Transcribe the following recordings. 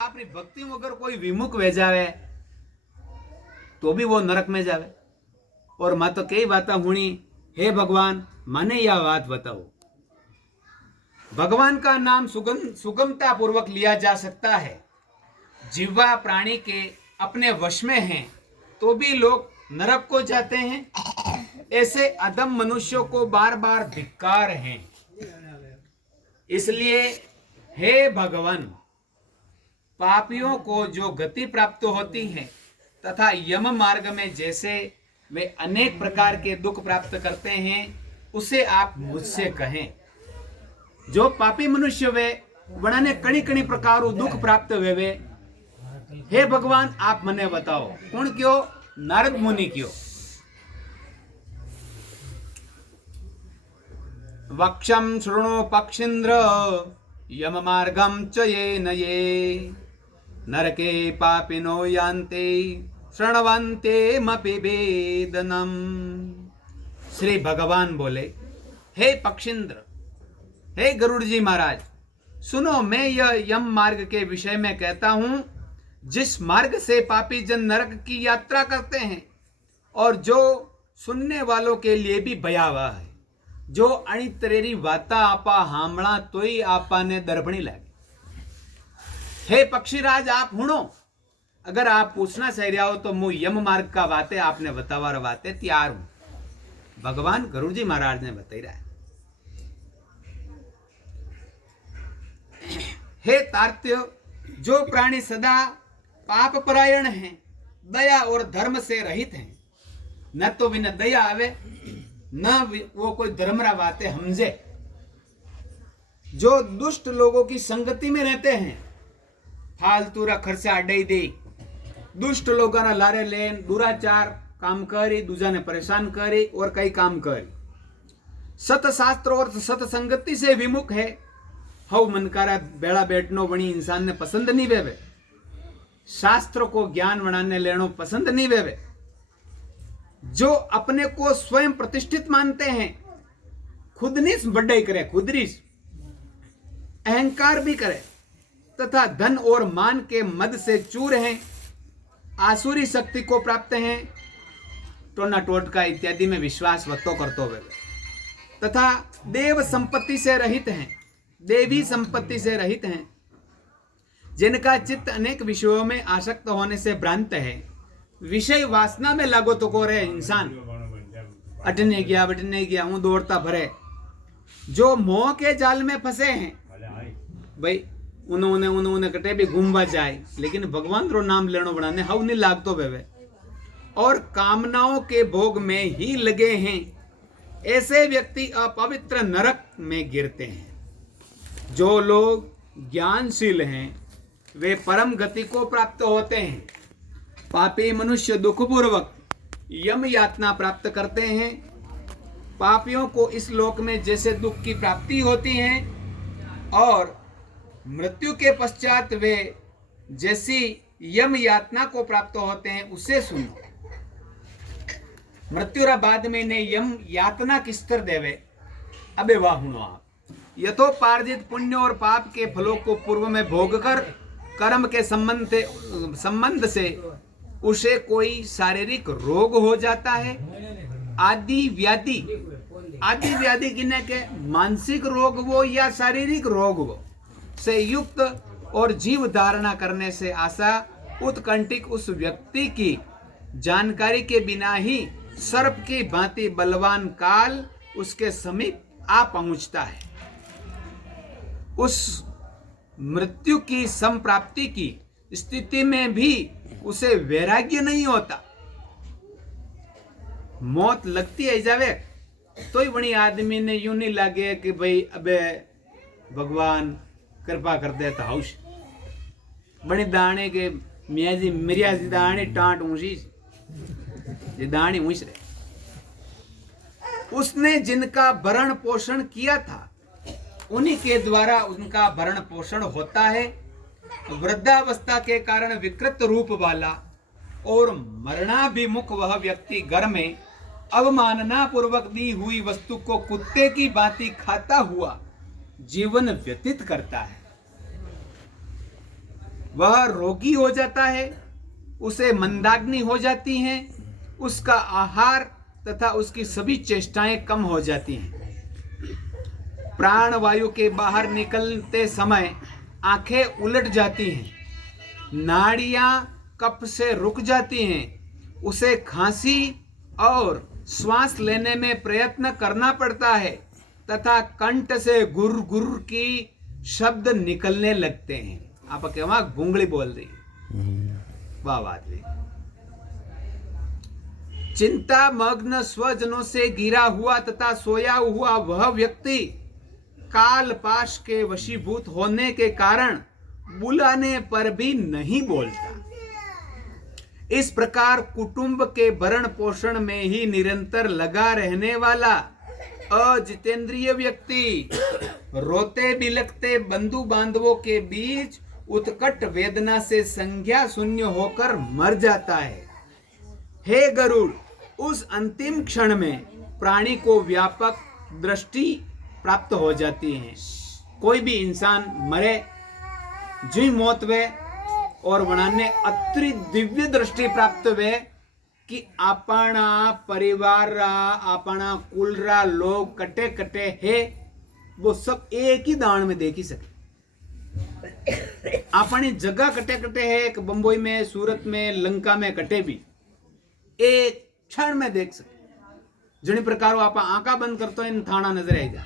આપણી ભક્તિ વગર કોઈ વિમુખ વેજાવે तो भी वो नरक में जावे। और मैं तो कई बातें हुई, हे भगवान माने यह बात बताओ। भगवान का नाम सुगमता पूर्वक लिया जा सकता है, जीवा प्राणी के अपने वश में हैं तो भी लोग नरक को जाते हैं। ऐसे अधम मनुष्यों को बार बार धिक्कार है। इसलिए हे भगवान, पापियों को जो गति प्राप्त होती है तथा यम मार्ग में जैसे वे अनेक प्रकार के दुख प्राप्त करते हैं, उसे आप मुझसे कहें। जो पापी मनुष्य वे वनाने कणी कणी प्रकार दुख प्राप्त वे हे भगवान आप मने बताओ। कौन क्यों? नारद मुनि क्यों? वक्षम शृणु पक्षींद्र यम मार्गम च ये नये नरके पापिनो यान्ते शृण्वन्ते मपि वेदनम। श्री भगवान बोले, हे पक्षींद्र, हे गरुड़ जी महाराज, सुनो, मैं यह यम मार्ग के विषय में कहता हूं, जिस मार्ग से पापी जन नरक की यात्रा करते हैं और जो सुनने वालों के लिए भी भयावह है। जो अणितरेरी वाता आपा हामड़ा तोई आपा ने दर्पणी लागे। हे पक्षीराज आप हुणो, अगर आप पूछना चाह रहा हो तो मु यम मार्ग का बातें आपने बतावा वाते तैयार हूं। भगवान गरुड़ जी महाराज ने बताई रहा है। हे तार्त्य, जो प्राणी सदा पाप परायण हैं, दया और धर्म से रहित हैं, न तो विन दया आवे न वो कोई धर्मरा बातें समझे, जो दुष्ट लोगों की संगति में रहते हैं, फालतूरा खर्चा अड्डई दे, दुष्ट लोगों ना लारे लेन दुराचार काम करी, दूजा ने परेशान करी और कई काम करी, सत शास्त्र और सत संगति से विमुख है। हव मनकारा बेड़ा बैठनो बनी इंसान ने पसंद नहीं वेवे, शास्त्र को ज्ञान बनाने लेनो पसंद नहीं वेवे, जो अपने को स्वयं प्रतिष्ठित मानते हैं, खुदनीस बढ़ाई करे, खुदरीस अहंकार भी करे तथा धन और मान के मद से चूर हैं, आसुरी शक्ति को प्राप्त हैं, टोना टोटका इत्यादि में विश्वास वत्तो करतो वे तथा देव संपत्ति से रहित हैं, देवी संपत्ति से रहित हैं, जिनका चित्त अनेक विषयों में आसक्त होने से भ्रांत है, विषय वासना में लागो तो को रहे इंसान, अटने गया बटने गया हूं दौड़ता भरे, जो मोह के जाल में फंसे हैं। भाई उन्होंने कटे भी घूमवा जाए, लेकिन भगवान रो नाम लेनो बनाने हव नहीं लागतो वे और कामनाओं के भोग में ही लगे हैं, ऐसे व्यक्ति अपवित्र नरक में गिरते हैं। जो लोग ज्ञानशील हैं वे परम गति को प्राप्त होते हैं। पापी मनुष्य दुखपूर्वक यम यातना प्राप्त करते हैं। पापियों को इस लोक में जैसे दुख की प्राप्ति होती है और मृत्यु के पश्चात वे जैसी यम यातना को प्राप्त होते हैं, उसे सुनो। मृत्युरा बाद में ने यम यातना किस तरह देवे, अबे वाह हुनो आप। यथोपार्जित पुण्य और पाप के फलों को पूर्व में भोग कर कर्म के संबंध से उसे कोई शारीरिक रोग हो जाता है। आदि व्याधि किन्ने के, मानसिक रोग वो या शारीरिक रोग वो से युक्त और जीव धारणा करने से आशा उत्कंठिक उस व्यक्ति की जानकारी के बिना ही सर्प की भांति बलवान काल उसके समीप आ पहुंचता है। उस मृत्यु की संप्राप्ति की स्थिति में भी उसे वैराग्य नहीं होता। मौत लगती है जावे तो ही बड़ी आदमी ने यूं नहीं लगे कि भाई अबे भगवान कृपा कर दे तो हाउस बड़ी दाने के मियाँ जी मिरिया जी दाने टांट ऊंची जी दाने ऊंच रहे। उसने जिनका भरण पोषण किया था उन्हीं के द्वारा उनका भरण पोषण होता है। वृद्धावस्था के कारण विकृत रूप वाला और मरणाभिमुख वह व्यक्ति घर में अवमानना पूर्वक दी हुई वस्तु को कुत्ते की भांति खाता हुआ जीवन व्यतीत करता है। वह रोगी हो जाता है, उसे मंदाग्नि हो जाती हैं, उसका आहार तथा उसकी सभी चेष्टाएं कम हो जाती हैं। प्राण वायु के बाहर निकलते समय आंखें उलट जाती हैं, नाड़ियां कफ से रुक जाती हैं, उसे खांसी और श्वास लेने में प्रयत्न करना पड़ता है तथा कंठ से गुर गुर की शब्द निकलने लगते हैं। आप केवा गूंगली बोल रही वाह बात भी। चिंता मग्न स्वजनों से घिरा हुआ तथा सोया हुआ वह व्यक्ति काल पाश के वशीभूत होने के कारण बुलाने पर भी नहीं बोलता। इस प्रकार कुटुंब के भरण पोषण में ही निरंतर लगा रहने वाला अजितेंद्रिय व्यक्ति रोते बिलखते बंधु बांधवों के बीच उत्कट वेदना से संज्ञा शून्य होकर मर जाता है। हे गरुड़, उस अंतिम क्षण में प्राणी को व्यापक दृष्टि प्राप्त हो जाती है। कोई भी इंसान मरे जी मौत वे और वनाने अत्री दिव्य दृष्टि प्राप्त वे कि अपना परिवार अपना कुलरा लोग कटे कटे है वो सब एक ही दान में देखी सके। अपनी जगह कटे कटे है, एक बंबई में, सूरत में, लंका में कटे भी एक क्षण में देख सके। जनी प्रकार आप आंखा बंद करते इन थाना नजर आई जा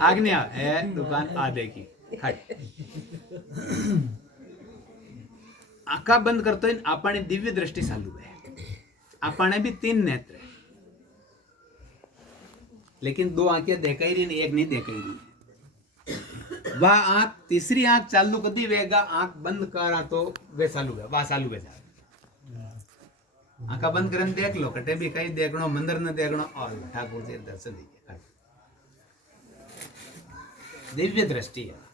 आग्ने है दुकान आ देखी हट आंखा बंद करतो अपने दिव्य दृष्टि चालू है। अपने भी 3 नेत्र है, लेकिन 2 आंखें देखा ही नहीं, एक नहीं देखा ही नहीं। वह आंख तीसरी आंख चालू कदी वेगा, आंख बंद करा तो वे चालू है, वह चालू है। आंखा बंद करने देख लो, कटे भी कहीं देखनो, मंदिर न देखनो और ठाकुर जी दर्शन दीजिए। दिव्य दृष्टि है।